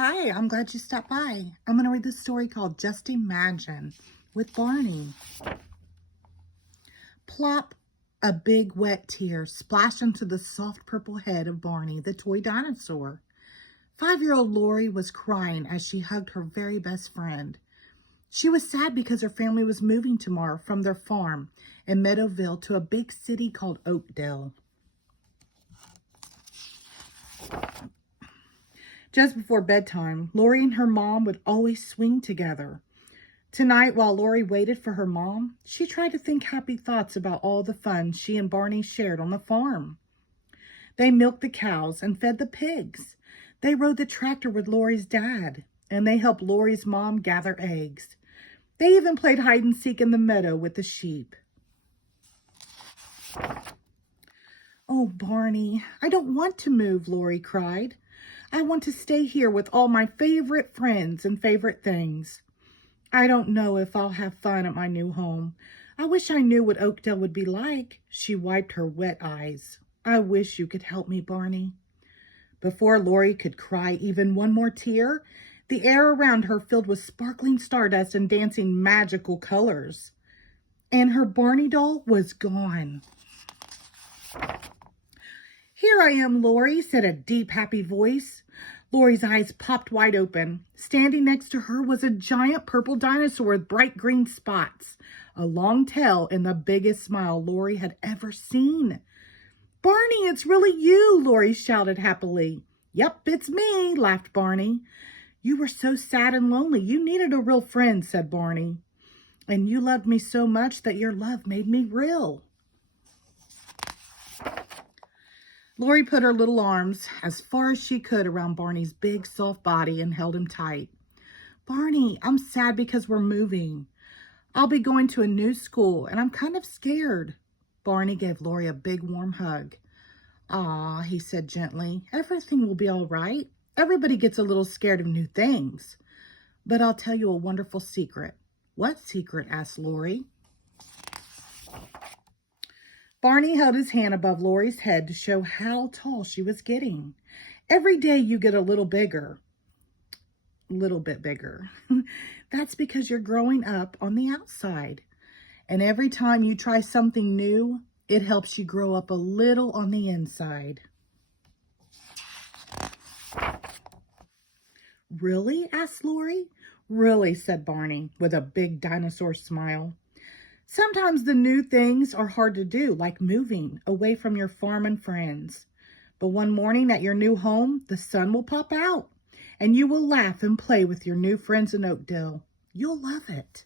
Hi, I'm glad you stopped by. I'm going to read this story called Just Imagine with Barney. Plop, a big wet tear splashed into the soft purple head of Barney, the toy dinosaur. 5-year-old Lori was crying as she hugged her very best friend. She was sad because her family was moving tomorrow from their farm in Meadowville to a big city called Oakdale. Just before bedtime, Lori and her mom would always swing together. Tonight, while Lori waited for her mom, she tried to think happy thoughts about all the fun she and Barney shared on the farm. They milked the cows and fed the pigs. They rode the tractor with Lori's dad, and they helped Lori's mom gather eggs. They even played hide and seek in the meadow with the sheep. "Oh, Barney, I don't want to move," Lori cried. "I want to stay here with all my favorite friends and favorite things. I don't know if I'll have fun at my new home. I wish I knew what Oakdale would be like." She wiped her wet eyes. "I wish you could help me, Barney." Before Lori could cry even one more tear, the air around her filled with sparkling stardust and dancing magical colors. And her Barney doll was gone. "Here I am, Lori," said a deep, happy voice. Lori's eyes popped wide open. Standing next to her was a giant purple dinosaur with bright green spots, a long tail, and the biggest smile Lori had ever seen. "Barney, it's really you," Lori shouted happily. "Yep, it's me," laughed Barney. "You were so sad and lonely. You needed a real friend," said Barney. "And you loved me so much that your love made me real." Lori put her little arms as far as she could around Barney's big, soft body and held him tight. "Barney, I'm sad because we're moving. I'll be going to a new school, and I'm kind of scared." Barney gave Lori a big, warm hug. "Aw," he said gently, "everything will be all right. Everybody gets a little scared of new things. But I'll tell you a wonderful secret." "What secret?" asked Lori. Barney held his hand above Lori's head to show how tall she was getting. "Every day you get a little bigger." "Little bit bigger." "That's because you're growing up on the outside. And every time you try something new, it helps you grow up a little on the inside." "Really?" asked Lori. "Really," said Barney with a big dinosaur smile. "Sometimes the new things are hard to do, like moving away from your farm and friends. But one morning at your new home, the sun will pop out, and you will laugh and play with your new friends in Oakdale. You'll love it."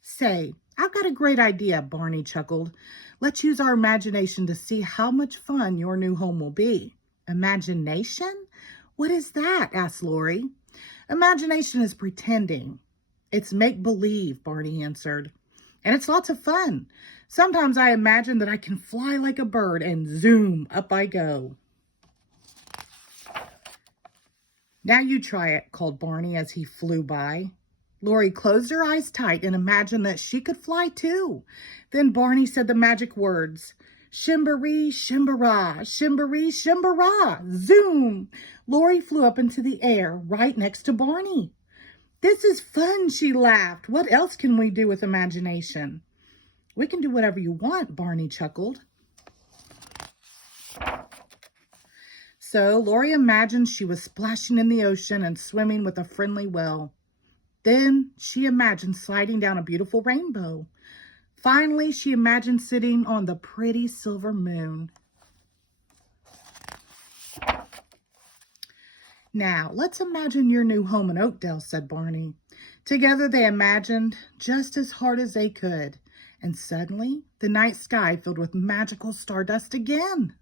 "Say, I've got a great idea," Barney chuckled. "Let's use our imagination to see how much fun your new home will be." "Imagination? What is that?" asked Lori. "Imagination is pretending. It's make-believe," Barney answered. "And it's lots of fun. Sometimes I imagine that I can fly like a bird, and zoom, up I go." "Now you try it," called Barney as he flew by. Lori closed her eyes tight and imagined that she could fly too. Then Barney said the magic words: "Shimbaree, shimbara, shimbaree, shimbara." Zoom! Lori flew up into the air right next to Barney. "This is fun," she laughed. "What else can we do with imagination?" "We can do whatever you want," Barney chuckled. So Lori imagined she was splashing in the ocean and swimming with a friendly whale. Then she imagined sliding down a beautiful rainbow. Finally, she imagined sitting on the pretty silver moon. "Now, let's imagine your new home in Oakdale," said Barney. Together they imagined just as hard as they could. And suddenly, the night sky filled with magical stardust again.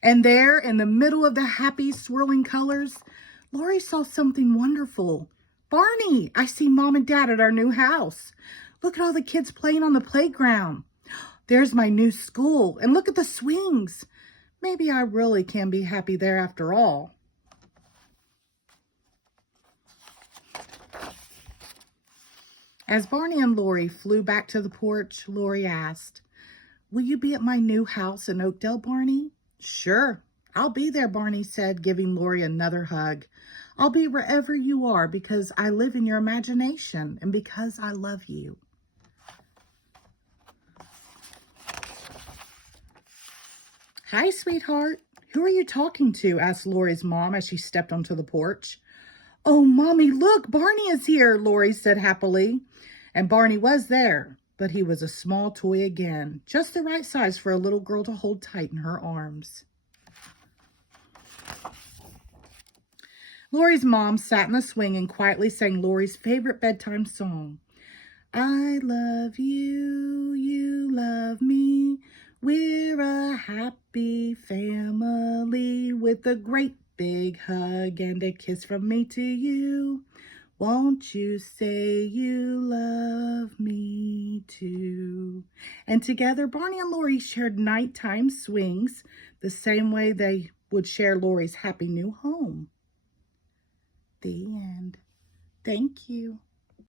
And there, in the middle of the happy, swirling colors, Lori saw something wonderful. "Barney, I see Mom and Dad at our new house. Look at all the kids playing on the playground. There's my new school, and look at the swings. Maybe I really can be happy there after all." As Barney and Lori flew back to the porch, Lori asked, Will you be at my new house in Oakdale, Barney? Sure, I'll be there, Barney said, giving Lori another hug. I'll be wherever you are because I live in your imagination and because I love you. Hi, sweetheart. Who are you talking to? Asked Lori's mom as she stepped onto the porch. Oh, Mommy, look, Barney is here, Lori said happily. And Barney was there, but he was a small toy again, just the right size for a little girl to hold tight in her arms. Lori's mom sat in the swing and quietly sang Lori's favorite bedtime song. I love you, you love me. We're a happy family with a great big hug and a kiss from me to you. Won't you say you love me too? And together, Barney and Lori shared nighttime swings the same way they would share Lori's happy new home. The end. Thank you.